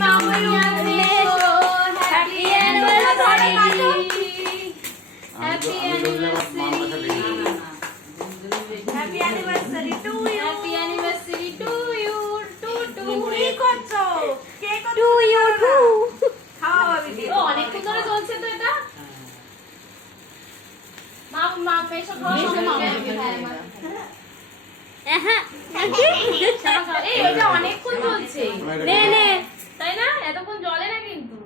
মামুনি এসো happy anniversary happy anniversary happy anniversary to you happy anniversary to you to কি করছো cake two you two খাওয়া হবে ও অনেকক্ষণ ধরে চলছে তো এটা মা পেশো এই ওটা অনেকক্ষণ চলছে নে নে তাই না এতক্ষণ জলে না কিন্তু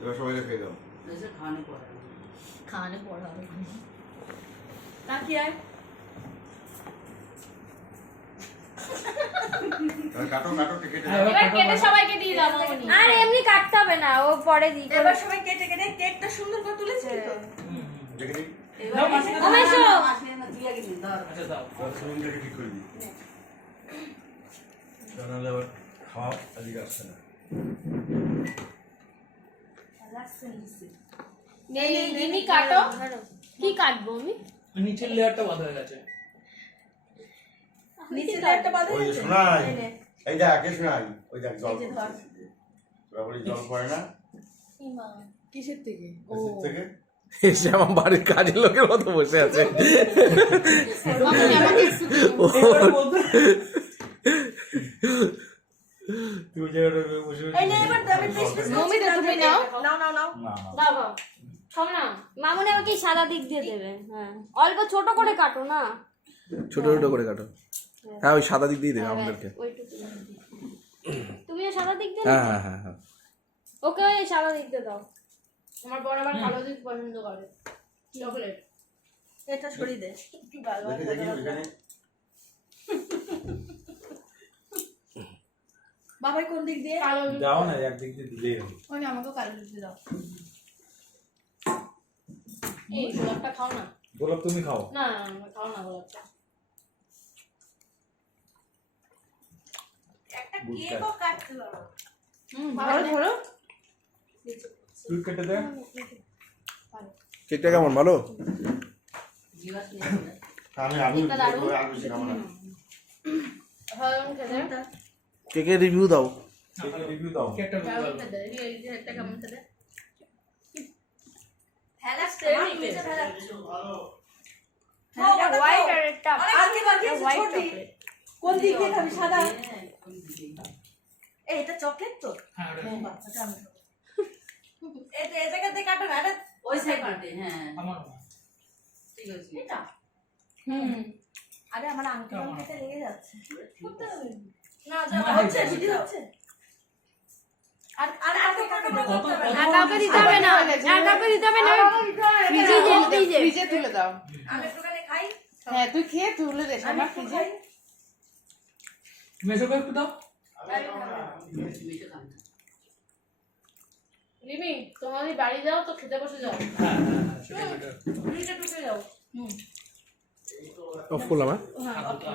এবার সবাইকে খেয়ে দাও খাওয়ানো পড়া হবে তা কি আর কাটো কাটো কেটে এবার কেটে সবাইকে দিয়ে দাও মামনি আর এমনি কাটতে হবে না ও পরে দিই এবার সবাই কেটে কেটে কেকটা সুন্দর করে তুলেছি তো দেখে দিই ওমেশো আচ্ছা দাও রুমটাকে ঠিক করে দিই জানালে আবার খাওয়া আজকে আসছে না নেই দিনি কাটো কি কাটবো আমি নিচের লেয়ারটা বাঁধা হয়ে গেছে নিচে একটা বাদে ওই যে শোনাই এই দেখ কে শোনাই ওই দেখ জল পড়ছে তোরা বলি জল পড়ে না কিসের থেকে এসিড থেকে এসে আমার বাড়ির কাজের লোকের মতো বসে আছে তুই জায়গাটা বসে এই নে এবার আমি পিস পিস মমি তো তুমি নাও নাও নাও নাও দাও দাও খাও না মামুনি আমাকে সাদা দিক দিয়ে দেবে হ্যাঁ অল্প ছোট করে কাটো না ছোট ছোট করে কাটো হ্যাঁ ওই সাদা দিক দিয়ে দেবে আমাদেরকে ওইটুকু তুমিও সাদা দিক দিয়ে হ্যাঁ হ্যাঁ হ্যাঁ হ্যাঁ ওকে ওই সাদা দিক দিয়ে দাও আমার বড় আবার কালো দিক পছন্দ করে চকলেট এটা সরিয়ে দে কি ভালো দেখে দেখি ওখানে বাবাই কোন দিক দিয়ে কালো দাও না একদিক দিয়ে দিলেই হবে ওই আমাকে কালো দিক দিয়ে দাও এই গোলাপটা খাও না গোলাপ তুমি খাও না খাও না গোলাপটা একটা কেকও কাটতে পারো ভালো ধরো তুই কেটে দে কেকটা কেমন ভালো আমি আলু আলু খাবো না ভালো খেতে কেকের রিভিউ দাও রিভিউ দাও একটা কেমন খেতে এই একটা কেমন খেতে ফেলা নিচে ফেলা হোয়াইট আর একটা আগে বাকি হোয়াইট ছোটি কোন দিক দিয়ে খাবি সাদা এই এটা চকলেট তো হ্যাঁ ওটা বাচ্চাটা আমি খাবো এটা এই জায়গা দিয়ে কাটো না এটা ওই সাইডে হ্যাঁ আমার ঠিক আছে এটা আরে আমার আংটি আংটিতে লেগে যাচ্ছে না যা হচ্ছে ভিডিও হচ্ছে আর আর কাকে কাকে করতে হবে আর কাউকে দিতে হবে না আর কাউকে দিতে হবে না ফ্রিজে তুলে দাও আমি একটুখানি খাই হ্যাঁ তুই খেয়ে তুলে দে আমি আমার একটু ফ্রিজে খাই মেজোকে একটু দাও রিমি তোমাদের বাড়ি যাও তো খেতে বসে যাও হ্যাঁ হ্যাঁ সেটা বেটার ফ্রিজে ঢুকে যাও অফ করলাম হ্যাঁ আগে